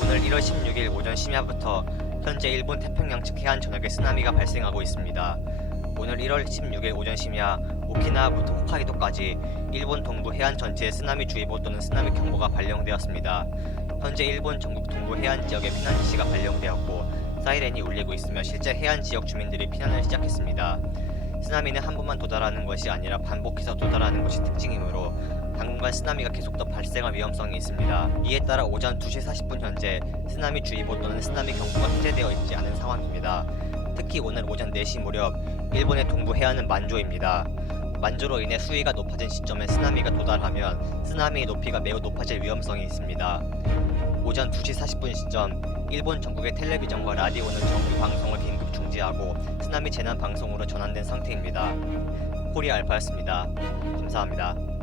오늘 1월 16일 오전 심야부터 현재 일본 태평양 측 해안 전역에 쓰나미가 발생하고 있습니다. 오늘 1월 16일 오전 심야 오키나와부터 홋카이도까지 일본 동부 해안 전체에 쓰나미 주의보 또는 쓰나미 경보가 발령되었습니다. 현재 일본 전국 동부 해안 지역에 피난 지시가 발령되었고 사이렌이 울리고 있으며 실제 해안 지역 주민들이 피난을 시작했습니다. 쓰나미는 한 번만 도달하는 것이 아니라 반복해서 도달하는 것이 특징이므로 당분간 쓰나미가 계속 더 발생할 위험성이 있습니다. 이에 따라 오전 2시 40분 현재 쓰나미 주의보 또는 쓰나미 경보가 해제되어 있지 않은 상황입니다. 특히 오늘 오전 4시 무렵 일본의 동부 해안은 만조입니다. 만조로 인해 수위가 높아진 시점에 쓰나미가 도달하면 쓰나미의 높이가 매우 높아질 위험성이 있습니다. 오전 2시 40분 시점 일본 전국의 텔레비전과 라디오는 정규 방송을 긴급 중지하고 쓰나미 재난 방송으로 전환된 상태입니다. 코리아 알파였습니다. 감사합니다.